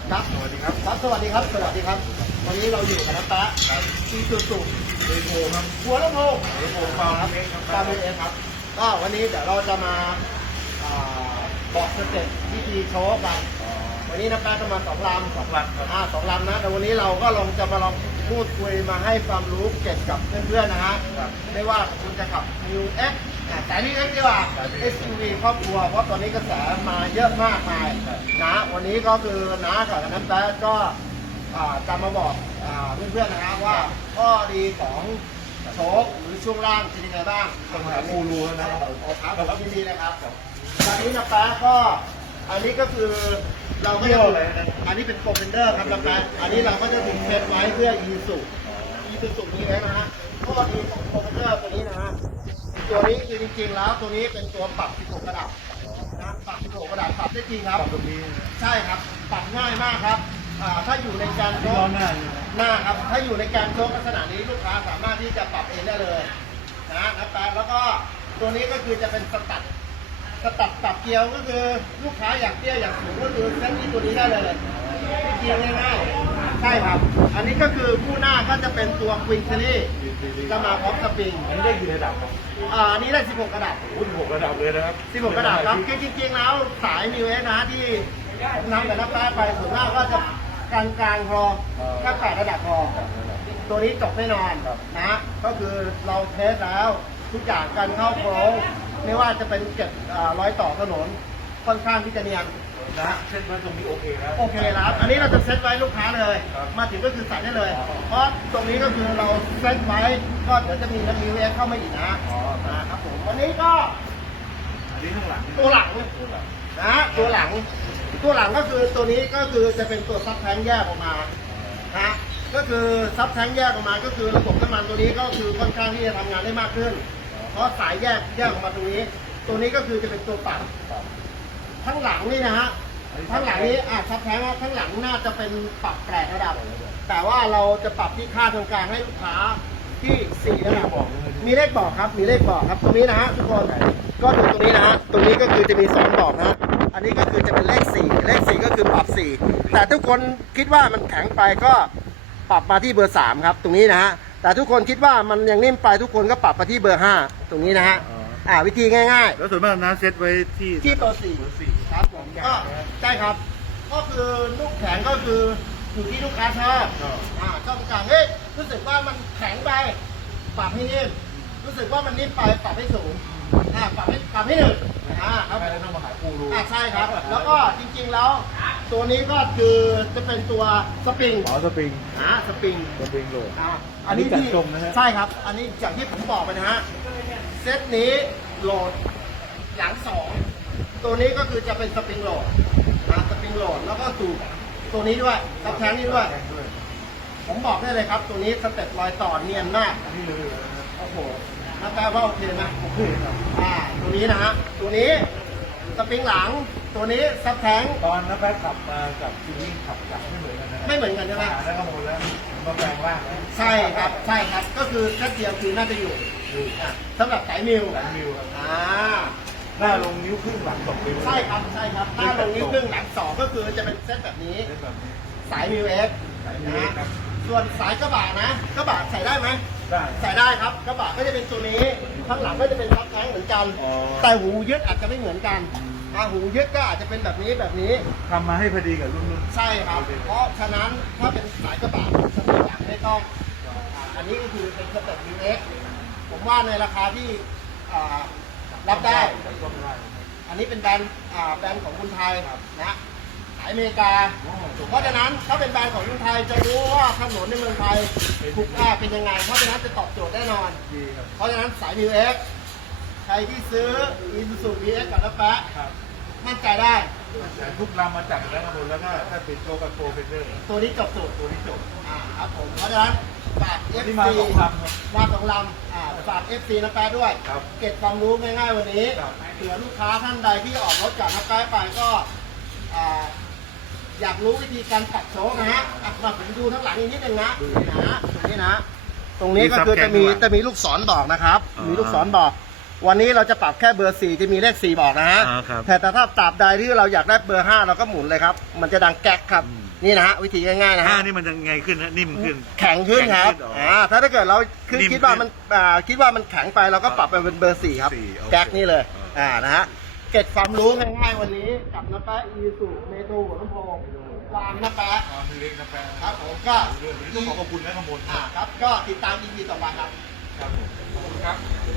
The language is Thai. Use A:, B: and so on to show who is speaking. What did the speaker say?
A: ครับสวัสดีครับครับสวัสดีครับสวัสดีครับวันนี้เราอยู่กับน้ำตาที่สุด
B: เรโทครับ
A: หัวลำโพง
B: เรโทฟาร์มเอ็กซ์ครับ
A: ตามเองครับก็วันนี้เดี๋ยวเราจะมาบอกสเต็ปวิธีโชว์กันวันนี้น้ำตาจะมา2 ลำ
B: 2 ลำครับ
A: 2 ลำนะแต่วันนี้เราก็ลองจะมาลองพูดคุยมาให้ความรู้เกี่ยวกับเพื่อนๆนะฮะไม่ว่าคุณจะขับ New X แต่นี่ X ดีกว่า SUV ครอบครัวเพราะตอนนี้กระแสมาเยอะมากมายนะวันนี้ก็คือน้ากับน้ำตาก็จะมาบอกเพื่อนๆนะฮะว่าข้อดีของโชคหรือช่วงล่างเป็นยังไงบ้าง
B: ต้องหากูรูแล้วนะครับ
A: ครับยินดีนะครับตอนนี้นะป๊าก็อันนี้ก็คือเราก็จะอันนี้เป็นโปรเฟนเดอร์ครับนะป๊าอันนี้เราก็จะถูกเซตไว้เพื่ออีสุนี้ไว้นะฮะข้อดีของโปรเฟนเดอร์ตัวนี้นะฮะตัวนี้คือจริงๆแล้วตัวนี้เป็นตัวปรับ16 ระดับนะปรับ16 ระดับปรับได้จริงครับ
B: ตรงนี้
A: ใช่ครับปรับง่ายมากครับถ้าอยู่ในการโช
B: ล้อ
A: ว์
B: หน้า
A: หน้าครับถ้าอยู่ในการโชว์ลักษณะนี้ลูกค้าสามารถที่จะปรับเองได้เลยนะครับแล้วก็ตัวนี้ก็คือจะเป็นสตัดปรับเกียร์ก็คือลูกค้าอยากเตี้ยอยากสูงก็คือเส้นที่ตัวนี้ได้เลยเกียร์ง่ายๆใช่ครับอันนี้ก็คือคู่หน้าก็จะเป็นตัวควินเทลลี่จะมาพร้อมสปริง
B: อันนี้ได้กี่ระดับครับ
A: อันนี้ได้16 ระดับ
B: 16 ระดับเลยนะครับ
A: 16 ระดับครับคือจริงๆแล้วสายนิวเอสนะที่นำกับน้ำตาไปส่วนมากก็จะกลางๆพอแค่8 ระดับพอตัวนี้จบแน่นอนนะก็คือเราเทสแล้วทุกอย่างการเข้าโค้งไม่ว่าจะเป็นเก็บรอยต่อถนนค่อนข้างที่จะเนียน
B: นะเช่นว่าตรงนี้โอเคแล้ว
A: โอเคแล้วอันนี้เราจะเซตไว้ลูกค้าเลย มาถึงก็คือใส่ได้เลย เพราะตรงนี้ก็คือเราเซตไว้ก็เดี๋ยวจะมีนิวเอสเข้ามาอีกนะครับผมวันนี้ก็
B: อันนี้ข้างหลัง
A: ตัวหลังนะตัวหลังก็คือตัวนี้ก็คือจะเป็นตัวซับแทงแยกออกมานะก็คือซับแทงแยกออกมาก็คือระบบน้ำมันตัวนี้ก็คือค่อนข้างที่จะทำงานได้มากขึ้น เพราะสายแยกออกมาตรงนี้ ตัวนี้ก็คือจะเป็นตัวปรับทั้งหลังนี่นะฮะทั้งหลังนี้ซับแทงทั้งหลังน่าจะเป็นปรับ8 ระดับ แต่ว่าเราจะปรับที่ค่าตรงกลางให้ลูกค้าที่4 ระดับมีเลขบอกครับมีเลขบอกครับตรงนี้นะฮะทุกคนก็ดูตรงนี้นะฮะตรงนี้ก็คือจะมี2 บอกนะอันนี้ก็คือจะเป็นเลข4ก็คือปรับ4แต่ทุกคนคิดว่ามันแข็งไปก็ปรับมาที่เบอร์3ครับตรงนี้นะฮะแต่ทุกคนคิดว่ามันยังนิ่มไปทุกคนก็ปรับมาที่เบอร์5ตรงนี้นะฮะวิธีง่ายๆ
B: แล้วส่วนมากนะเซตไว้ที่
A: เบอร์4ครับผมก็ใช่ครับก็คือลูกแข็งก็คืออยู่ที่ลูกค้าชอบต้องการเฮ้ยรู้สึกว่ามันแข็งไปปรับให้นิ่มรู้สึกว่ามันนิ่มไปปรับให้สูงปรับให้1ครับ
B: ไม่ต้องมาหากูรู
A: ใช่ครับแล้วก็จริงๆแล้วตัวนี้ก็คือจะเป็นตัวสปริง
B: สปริง
A: สปริง
B: โหลด
A: อันนี้
B: จัด
A: ที่
B: ทรงนะฮะ
A: ใช่ครับอันนี้อย่างที่ผมบอกไปนะฮะเซตนี้โหลดหลัง2ตัวนี้ก็คือจะเป็นสปริงโหลดสปริงโหลดแล้วก็สูบตัวนี้ด้วยซับแทงนี้ด้วยผมบอกได้เลยครับตัวนี้สเต็ปรอยต่อเนียนมาก
B: นี่เลย
A: โอ้โหน้าแปลว่าโอเคไหม
B: โอเคครับ
A: ตัวนี้นะฮะตัวนี้สปริงหลังตัวนี้ซับแทง
B: ตอนนักแป๊ขับมากับซีรีส์ขับจากไม่เหมือนกันนะ
A: ไม่เหมือนกันใช่ไหม
B: แล้วก็โมแล้วมาแปลงร่างนะ
A: ใช่ครับก็คือแค่เดียวคือน่าจะอยู่สำหรับสายมิว
B: หลังมิวครับ
A: อ่า
B: หน้าลงนิ้วครึ่งหลัง2 นิ้ว
A: ใช่ครับถ้าลงนิ้วครึ่งหลัง2ก็คือจะเป็นเซตแบบนี้
B: เป็นแบบนี้
A: สายมิวเอ็กนะฮะส่วนสายกระบะนะกระบะใส่ได้ไหม
B: ได้
A: ใส่ได้ครับกระบะก็จะเป็นตัวนี้ข้างหลังก็จะเป็นซับแทงเหมือนกัน แต่หูยึดอาจจะไม่เหมือนกันหูยึดก็อาจจะเป็นแบบนี้
B: ทำมาให้พอดีกับรุ่น
A: ใช่ครับเพราะฉะนั้นถ้าเป็นสายกระบะสเต็ปหลังไม่ต้องอันนี้ก็คือเป็นสเต็ปมิวเอ็กผมว่าในราคาที่รับได้ อันนี้เป็นแบรนด์ของคนไทยนะขายอเมริกาเพราะฉะนั้นถ้าเป็นแบรนด์ของคนไทยจะรู้ว่าถนนในเมืองไทยถูกเป็นยังไงเพราะฉะนั้นจะตอบโจทย์แน่นอน
B: ดีครับ
A: เพราะฉะนั้นสาย New X ใครที่ซื้อ Isuzu VX กับน้าแปะมั่นใจได้
B: แต่ทุกลำมาจากแล้วครับผมแล้วก็ถ้าติดโจกับโปรเฟเดอร์
A: ตัวนี้จบสูตร
B: ตัวนี้จบ
A: ครับผมเพราะฉะนั้นฝาก FC
B: ที่มา2 ลำครับ
A: มา2 ลำฝาก FC น้าแปะด้วย
B: ครับ
A: เก็บความรู้ง่ายๆวันนี้
B: ครับ
A: เผื่อลูกค้าท่านใดที่ออกรถจากน้าแปะไปก็อยากรู้วิธีการปรับโชคนะฮะมาผมดูทั้งหลังอีกนิดนึงนะตรงนี้นะ ตรงนี้ก็คือจะมีลูกศรบอกนะครับ มีลูกศรบอกวันนี้เราจะปรับแค่เบอร์ 4 จะมีเลข 4 บอกนะฮะ
B: ครับ
A: แต่ถ้าตราบใดที่เราอยากได้เบอร์ 5 เราก็หมุนเลยครับ มันจะดังแก๊กครับ นี่นะฮะวิธีง่ายๆนะ
B: ห้า
A: ฮะ
B: นี่มันจะไงขึ้นฮะนิ่มขึ้น
A: แข็งขึ้นครับ
B: แข็งขึ้นอ๋อ
A: ถ้าเกิดเราคือ
B: นิ่ม
A: คิดว่า
B: ขึ้น
A: มันคิดว่ามันแข็งไปเราก็ปรับไปเป็นเบอร์ 4 ครับ
B: 4โอเค
A: แก๊กนี่เลย
B: อ่า
A: นะฮะเก็บความรู้ง่ายๆวันนี้กับน้าแป๊ะอีซูเมโทรหัวลำโพงรามน้าแป๊ะ
B: ความเล็กนะแปะ
A: ครับผมก็
B: เรื่องนี้ต้องขอบคุณนะขโมย
A: ครับก็ติดตาม EP ต่อไปครับ
B: ครับผมขอบคุณครับ